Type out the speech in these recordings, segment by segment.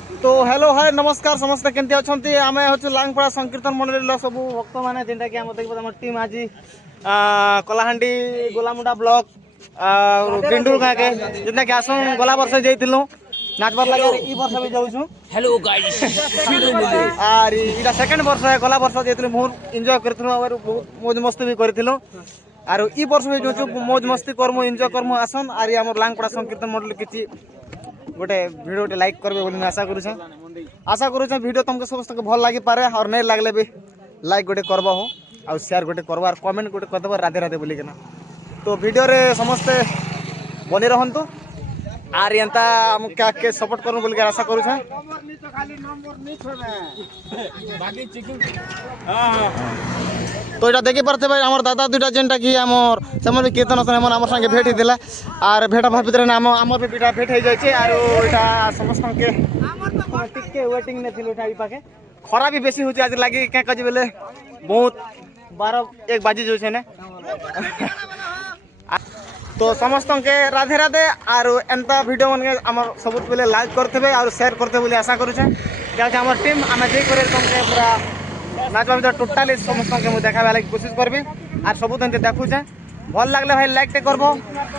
तो hello hi नमस्कार समस्त केमती अच्छे आम हूँ लांगपड़ा संकीर्तन मंडल सब भक्त मैंने जेनटा कि आम देखिए टीम आज कलाहांडी गोलामुंडा ब्लॉक गेंडूर गाँ के जेनटा कि आसन गला वर्ष जाइलु नाचबार लगे ई वर्ष भी जाऊँ हेलो गाइस आर इटा सेकेंड वर्ष है गला वर्ष जाइलु बहुत एंजॉय करूँ बहुत मौज मस्ती भी करूँ आर ई वर्ष भी जो मौज मस्ती करमु एंजॉय करमु आसन आर आम लांगपड़ा संकीर्तन मंडल किसी गोटे वीडियो गोटे लाइक करबे बोली आशा करूँ वीडियो तुमको समस्त भल लगी पारे और नहीं लगले भी लाइक गोटे करब हो और शेयर गोटे करब और कमेंट गोटे करदेव राधे राधे बोलिकिना तो वीडियो रे समस्ते बनी रहंतु आर एंता क्या के सपोर्ट करूँ बोल के आशा करूँ तो ये देखी पार्थे भाई आम दादा दुटा जेनटा कि आमर से भी कीर्तन आम संगे भेट होता आर भेटा भाव भितर आम भी भेट हो जाए आर समस्त के वेटिंग नहीं पाखे खरा भी बेसी होची आज लगी क्या कह बोले बहुत 12-1 बाजी जो ने तो समस्त के राधे राधे आर एंता वीडियो मन के आम सब पहले लाइक करते और शेयर करते बोली आशा करुचे क्या आम टीम आम जे तुमके पूरा नाचवा भर टोटाली समस्त के देखा लगे कोशिश करबी आर सब देखुचे भल लगले भाई लाइक टे करबो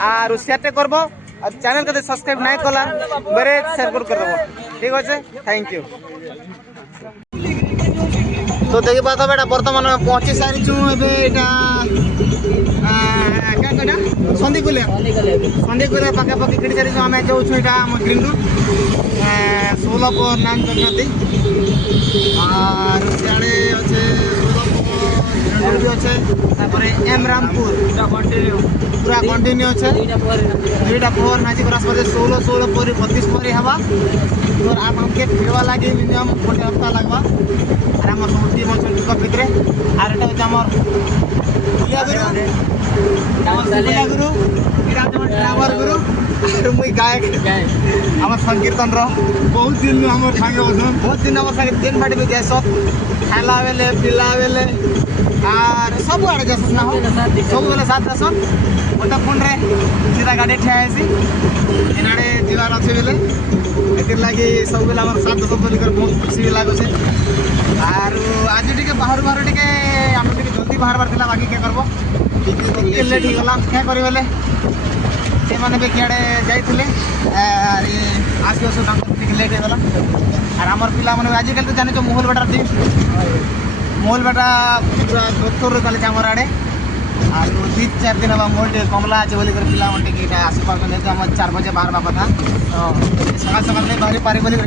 आर शेयर टे करबो और चैनल के सब्सक्राइब नहीं कला बेरे शेयर कर देबो ठीक अच्छे थैंक यू। तो देखी पाता बेटा बर्तमान पहुंची सारी क्या संदीकुलिया पाखापाखि किटी सारी आम जाऊँ यहाँ ग्रीनू 16 पर 9 जगती और सियाड़े अच्छे 16 भी अच्छे एम रामपुर पूरा कंटिन्यू अच्छे 2टा फोर नाची क्रॉस कर 16 पर 32 पर हवा और आप हमके फिरवा लगे मिनिमम गोटे हफ्ता लगवा और आम सब टीम अच्छा भितर और ये गुरु ड्राइवर गुरु और मुई गायक आम संकीर्तन बहुत दिन बहुत दिन आम संगे दिन बाटी भी जाए खाला बेले पिला बेले और सब आड़े जास ना हो सब बेले साथ आस गोटे फोन रे सीधा गाड़ी ठियासी इनाड़े जीवार अच्छे बेले एतिर लगी सब बेले आम साथ दस बोलिक बहुत खुशी भी लगुचे और आज टे बाहर बाहर टे आम जल्दी बाहर था बाकी क्या करब लेट हो गला क्या करें से मैंने भी क्या जाते आस लेट हो गला और आम पिला मैंने आजिकल तो जाने मोहल बेटा टीम मोहल बेटा पूरा दत्तर चलते आम आड़े और 2-4 दिन हम मोल कमला अच्छे बोलिक पिला टे आसी पार्टी आम 4 बजे बाहर कथा सकाल सकाल नहीं बाहरी पारि बोलिक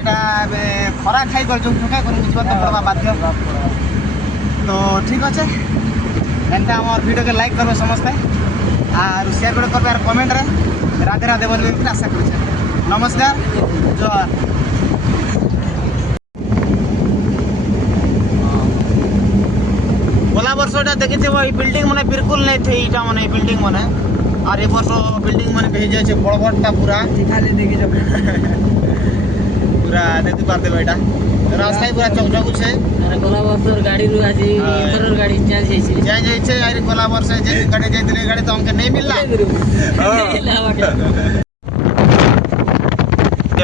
खरा खाई कर क्या कर पड़वा बाध्य तो ठीक अच्छे एंता आम वीडियो के लाइक करबे समस्ते और शेयर करबे और कमेंट रे राधे राधे बोल आशा कर नमस्कार जोहार। गला वर्ष देखी बिल्डिंग मैंने बिल्कुल नहीं थे इटा मैंने बिल्डिंग मैंने और ये वर्ष बिल्डिंग मैंने भेज जाए बड़ बड़टा पूरा देखी पूरा देखी पार्थे यहाँ रास्ता पूरा चकचक छे गला वर्ष गाड़ी रु आज इधर गाड़ी चेंज जाइए यार गला वर्ष जे गाड़ी जाइए गाड़ी तो हमके नहीं मिलला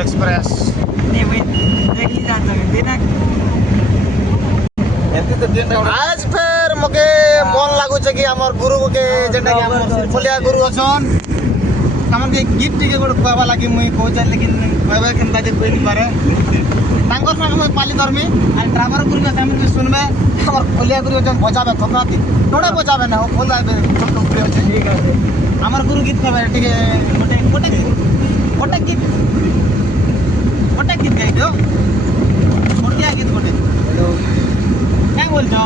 एक्सप्रेस नहीं भाई देख ली जान सके बिना एंती तो आज फिर मके मन लागु छे कि हमर गुरु के जेटा कि हमर सिरफलिया गुरु अछन हमन के गीत टिके गोड कहबा लागि मुई कहै छै लेकिन कहबा केनता जे कोइ नि पारे तांगर संग पाली धर्मी और ड्राइवर गुरु के हम सुनबे हमर फलिया गुरु जन बजाबे खतराती थोड़ा बजाबे ना हो खोल जाबे छोटो गुरु छै ठीक है हमर गुरु गीत कहबे टिके गोटे गीत गाइ दो गोटिया गीत गोटे क्या बोल छो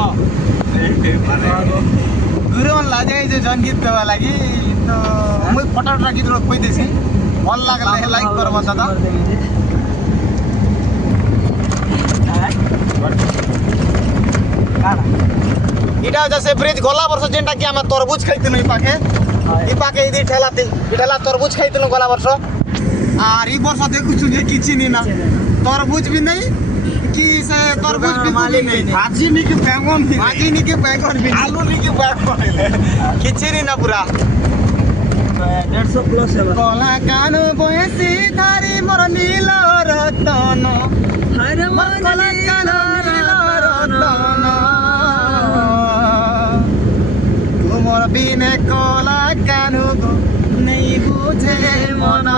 गुरु मन लाजे जे जन गीत कहबा लागि तो मुई फटाफट गीत कोइ देसी भल लागले लाइक करबो दादा इटा जैसे ब्रिज गला वर्ष जेनटा कि आम तरबुज खाइथिलु ई पाखे इदी ठेला तरबुज खाइथिलु गला वर्ष और ई वर्ष देखुछु जे किछि नि ना तरबुज भी नहीं कि से तरबुज भी नहीं भाजी नि कि बैंगन भी आलू नि कि बैंगन किछि नि ना पूरा 150 प्लस है कला कान बयसी धारी मोर नील रतन कान्हु गो नहीं बुझे मन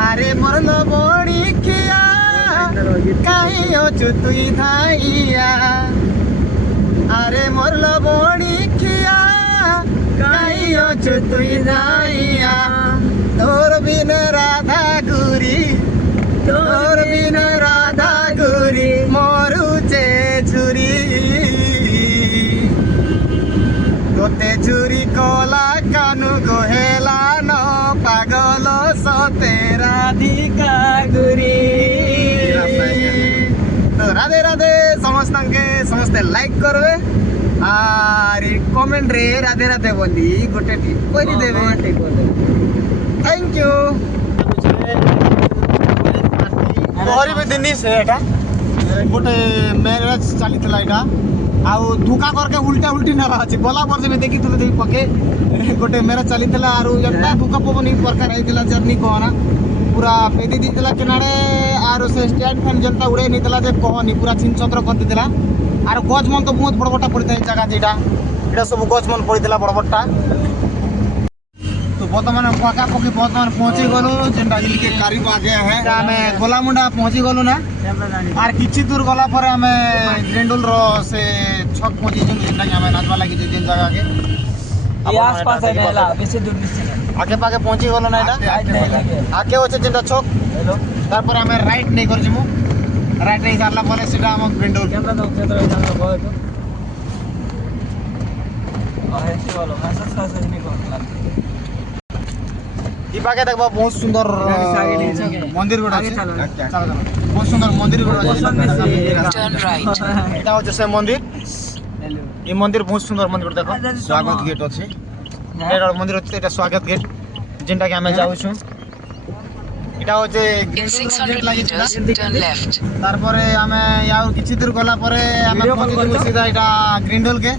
अरे मरल बड़ी खिया कहीं अछु तुई धाइया अरे मरल बड़ी खिया कहीं अछु तुई धाइया तोर बिन राधा गुरी तोर बिन राधा गुरी मरुचे झुरी तोते झुरी कला कानु गोहेला न पागल सते राधिका गुरी तो राधे राधे समस्ते लाइक करबे আর কমেন্ট রে রাধে রাধে বলি গোটে ঠিক করি দেবে থ্যাংক ইউ গরিব জিনিস এটা গোটে ম্যারেজ চালিଥିଲା এটা ଆଉ ଧୁକା କରକେ ଉଲ୍ଟା ଉଲ୍ଟି ନେବା ଅଛି ଗଲା ବର୍ଷ ବି ଦେଖିଥିଲେ ଦେବି ପକେ ଗୋଟେ ମ୍ୟାରେଜ ଚାଲିଥିଲା ଆରୁ ଯେନ୍ତା ଧୁକା ପବନ ପ୍ରକାର ହେଇଥିଲା ଜର୍ନି କହନା ପୁରା ବେଦି ଦେଇଥିଲା କେନାଡେ ଆରୁ ସେ ଷ୍ଟାଣ୍ଡ ଫ୍ୟାନ୍ ଯେନ୍ତା ଉଡ଼େଇ ନେଇଥିଲା ଯେ କହନି ପୁରା ଛିନ୍ ଛତ୍ର କରିଦେଇଥିଲା ଆରୁ ଗଛ ମନ ତ ବହୁତ ବଡ଼ ବଡ଼ଟା ପଡ଼ିଥିଲା ଏ ଜାଗା ଦିଟା ଏଇଟା ସବୁ ଗଛ ମନ ପଡ଼ିଥିଲା ବଡ଼ ବଡ଼ଟା তো বর্তমানে পাকাপাকি বর্তমানে পৌঁছে গেল যেটা ইলকে কারিব আগে হ্যাঁ আমি গোলামুন্ডা পৌঁছি গেল না আর কিছু দূর গলা পরে আমি গ্রেন্ডুল র সে ছক পৌঁছি যেটা আমি নাচবা লাগি যে যেন জায়গাকে आसपास है मेला बेसी दूर नहीं আগে পাকে পৌঁছি গেল না এটা আগে হচ্ছে যেটা ছক তারপরে আমি রাইট নেই করছি মু রাইট নেই সারলা পরে সেটা আমার গ্রেন্ডুল कैमरा दो जान को गयो तो आहे चलो मैसेज खास नहीं को এই পাকে দেখবা বহুত সুন্দর মন্দির গোটা আছে চলো বহুত সুন্দর মন্দির গোটা আছে Turn right. এটা হচ্ছে সে মন্দির এই মন্দির বহুত সুন্দর মন্দির দেখো স্বাগত গেট আছে এটা মন্দির হচ্ছে এটা স্বাগত গেট যেটাকে আমি যাউছু এটা হচ্ছে In 600 meters, turn left. তারপরে আমি আর কিছু দূর গলা পরে আমি পৌঁছে যাব সিধা এটা গ্রিন্ডল কে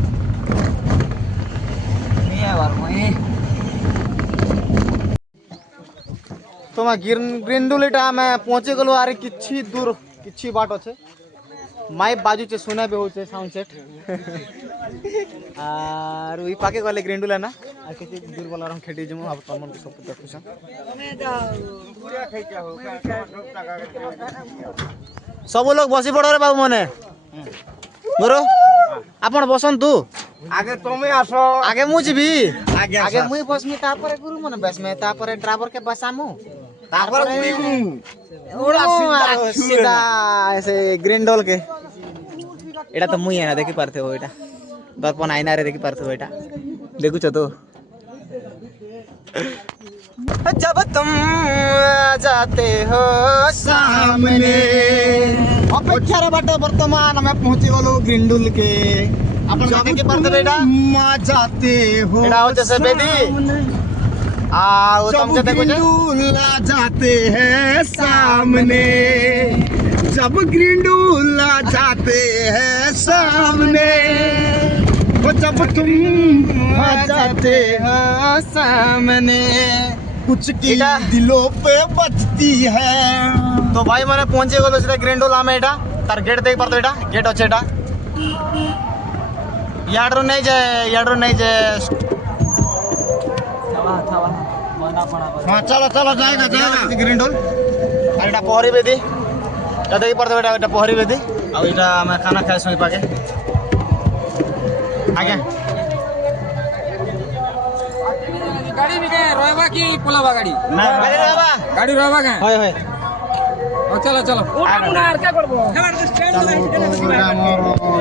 नहीं है बार मैं তোমার গ্রিন্ডল এটা আমি পৌঁছে গেল আর কিছু দূর কিছু বাট আছে মাইক বাজুছে শোনাবে হচ্ছে সাউন্ড সেট আর ওই পাকে গলে গ্রিন্ডুলা না আর কিছু দূর গলা রং খেটি জমু আব তমন সব দেখুছ সব লোক বসি পড়ো রে বাবু মনে বড় আপন বসন্তু আগে তুমি আসো আগে মু যাবি আগে আগে মুই বসমি তারপরে গুরু মনে বসমে তারপরে ড্রাইভার কে বসামু তারপরে উড়িমু सीधा ऐसे ग्रिंडोल के एटा तो मुई है ना देखी पारते हो एटा दर्पण आईना रे देखी पारते हो एटा देखु छ तो जब तुम जाते हो सामने अपेक्षा रे बाटे वर्तमान में पहुंची गलो ग्रिंडोल के अपन देखी पारते बेटा মা যাতে হো एटा होचे से बेदी आओ तुमके देखो जे ग्रिंडूला जाते हैं सामने जब ग्रिंडूला जाते हैं सामने वो जब तुम आ जाते हो सामने कुछ की इटा- दिलों पे बजती है तो भाई मैंने पहुंचे गलो सीधा ग्रेंडोला में एटा तार गेट देख पारतो एटा गेट আছে এটা याडरो नहीं जाए था बना पड़ा हाँ चलो चलो जाएगा जाएगा ग्रेंडोल আর এটা পহরি বেদি এটা দেখি পারতো এটা পহরি বেদি আর এটা আমি খানা খাই সই পাকে আগে गाड़ी भी गए रोएबा की पुलावा गाड़ी না গাড়ি বাবা गाड़ी रोएबा का হয় হয় चलो चलो আর কা করব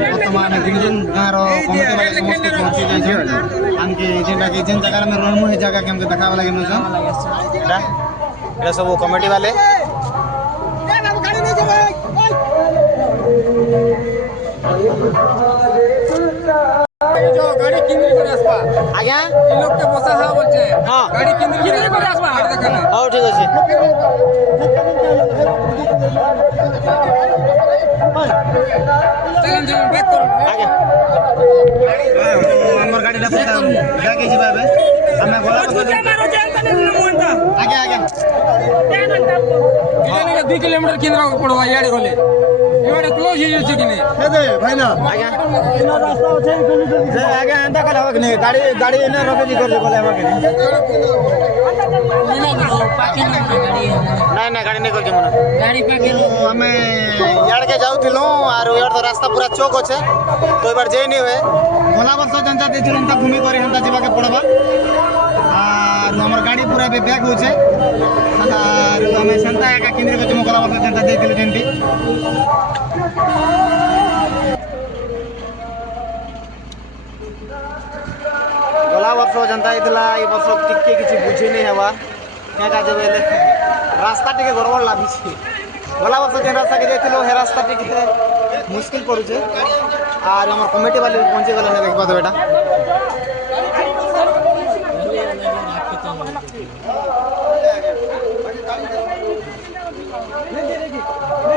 ବର୍ତ୍ତମାନ ଗ୍ରିଣ୍ଡିଂ ଗାଁର କମିଟି ବାଲା ସମସ୍ତେ ପହଞ୍ଚି ଯାଇଛନ୍ତି ଆମକେ ଯେନ୍ଟାକି ଯେନ୍ ଜାଗାରେ ଆମେ ରହିମୁ ସେ ଜାଗାକେ ଆମକେ ଦେଖାବା ଲାଗି ନଉଛନ୍ ଏଟା ସବୁ କମିଟି ବାଲେ जो गाड़ी किंदरी करे आसबा ଆଜ୍ଞା ई लोग के बसा हा बोलछे हाँ। गाड़ी किंदरी करे आसबा हाथ देखना ହଉ ଠିକ୍ ଅଛି चलन चलन बैक करो ଆଜ୍ଞା ଆମର ଗାଡ଼ିଟା ପୁରା ଯାକେ ଯିବା ଏବେ ଆମେ ଗଲା मारो जान तने मोंता ଆଜ୍ଞା ଆଜ୍ଞା इधर 2 किलोमीटर केन्द्र पड़वा यार गले एबारे क्लोज हो जाय छै कि नहीं हे दे भाई ना आज्ञा इना रास्ता छै गली गली जे आगे एंता कल हवा कि नहीं गाड़ी गाड़ी इने रोके जी कर बोले हवा कि नहीं नहीं करो पाके लो गाड़ी नहीं गाड़ी नहीं कर के मना गाड़ी पाके लो हमें यार के जाउथिलु आर यार तो रास्ता पूरा चौक अच्छे तो एक बार जे नहीं हुए भला वर्ष जनता देथिलु त घूमी करे हंता जीवा के पड़बा आर हमर गाड़ी पूरा बे बैक हो छे आर हमें संता एका केंद्र को जमा गला वर्ष जनता देथिलु जेंती गला वर्ष जनता इतला ई वर्ष टिके किछि बुझी नहीं हवा क्या जे बेले रास्ता टिके गड़बड़ लागी छी गला वर्ष जे रास्ता के जाइथिलो हे रास्ता टिके मुश्किल पड़ू छे आर हमर कमिटी वाले पहुंचे गले है देखबा तो बेटा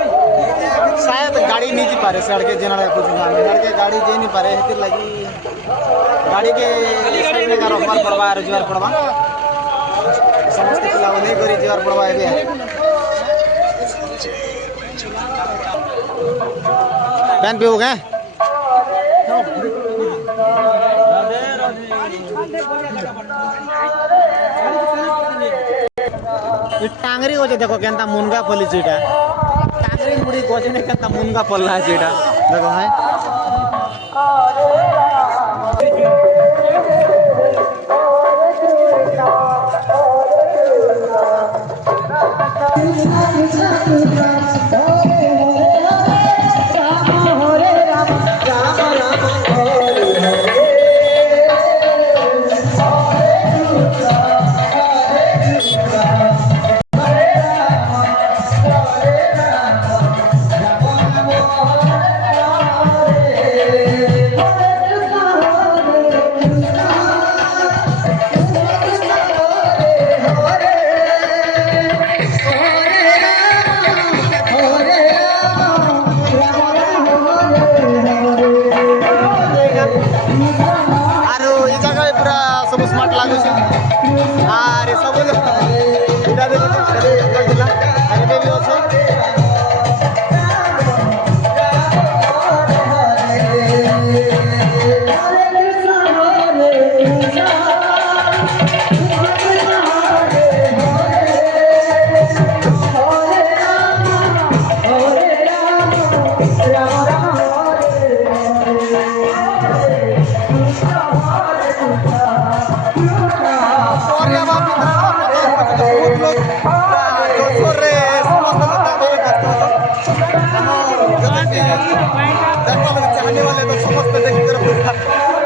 शायद गाड़ी नहीं जी पारे सड़क के जेना कुछ ना सड़क के गाड़ी जे नहीं पारे हेतिर लगी गाड़ी के साइड में कार रखबार पड़बा आर जुआर पड़बा समस्त पिला नहीं करी जुआर पड़बा एबे पेन पे हो गए टांगरी हो देखो केंता मुनगा फली छीटा टांगरी मुड़ी गोजने केंता मुनगा फलला छीटा देखो है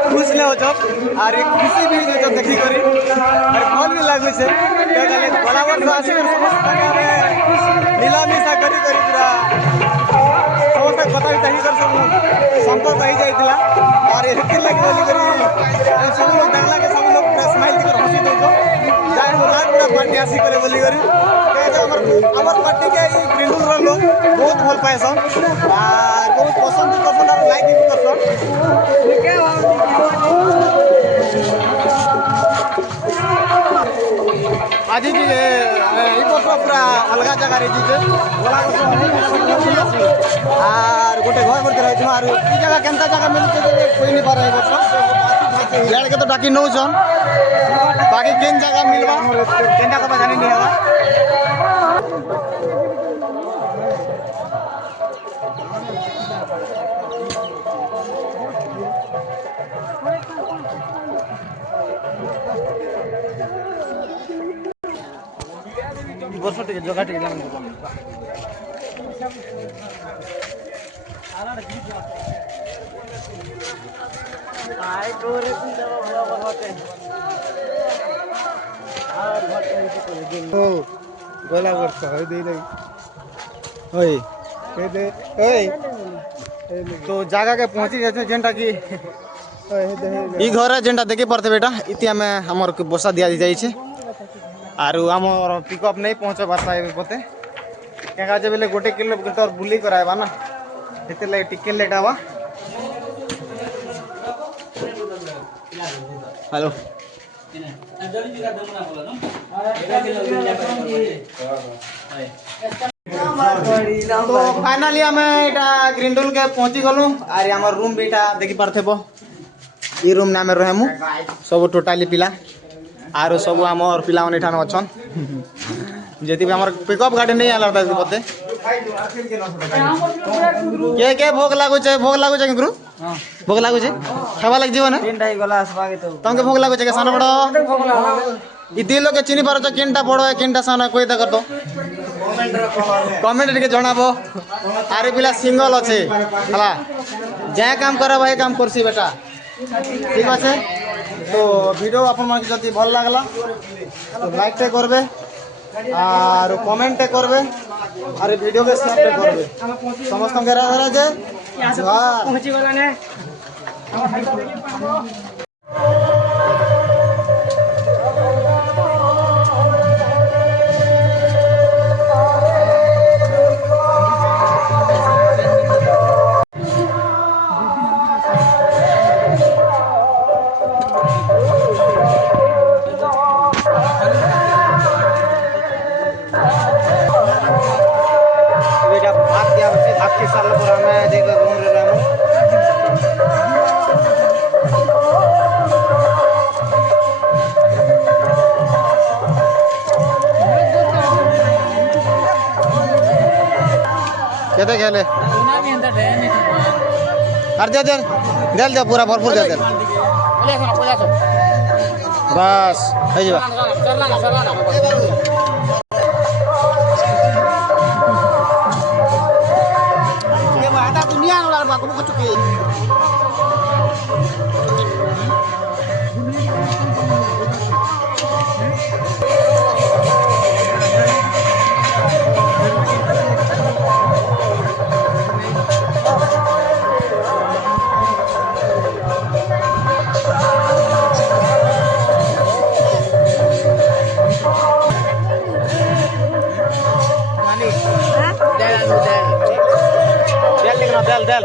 आर एक खुशी भी जो देखी करी और भल भी लागू छे कहले बराबर से आसी समस्त नीलामी सा करी करी पूरा समस्त कथा भी तही कर सब संपर्क रही जाइतिला और एति लगी बोली करी सब लोग देखला के सब लोग पूरा स्माइल कर हंसी दो जाय हो लाग पूरा पार्टी आसी करे बोली करी कहे हमर पार्टी के ई ग्रिंडुल रो लोग बहुत भल पाए सन और बहुत पसंद और लाइक भी करसन आज जी ई वर्ष पूरा अलग जगह रे जी गला आर गोटे घर करते रही आर ई जगह केनता जगह मिलते कोई नहीं पारे वर्ष यार के तो डाकी नौ जन बाकी केन जगह मिलवा केनता को जानी नहीं हवा वर्ष टिके जगह टिके लाग आय तोरे तू जब भला होते और भटे ओ गोला वर्ष होय दे नहीं ओए के दे ओए तो जगह के पहुंची जाते जेंटा की ई घर जेंटा देखे पड़ते बेटा इतिया में हमर के बसा दिया जाई छे आरु हमर पिकअप नहीं पहुंचे बासा ए पते क्या जे बेले गोटे किलोमीटर बुली करायबा ना एते ले टिके लेट आवा हेलो তো ফাইনালি আমি এটা গ্রিন্ডুল के पहुंची गलु आर हमर रूम भी एटा देखि परथेबो ई रूम नामे रहमु सब टोटली पिला आरो सब हमर पिला ओने ठान अछन जेति भी हमर पिकअप गाड़ी नहीं आला त बते के भोग लागु छे गुरु भोग लागु छे खावा लाग जीव ना तीन टाई गला आसबा के तो तंके भोग लागु छे के सान बड़ो ई दिलो के चिनी पारो केनटा बड़ो है केनटा सान कोई द कर दो कमेंट के जणाबो आरे पिला सिंगल अच्छे हला जे काम करा भाई काम करसी बेटा ठीक আছে तो वीडियो अपन मन के जति भल लागला तो लाइक टे करबे और कमेंट टे करबे और वीडियो के शेयर टे करबे समस्त के राधे जे पहुंची गला ने भाग दिया भाग के साल पर हमें देखो रूम ले रहे कहते खेले अरे दे दे दे पूरा भरपूर दे दे बस है जी दुनिया वाला को चुकी del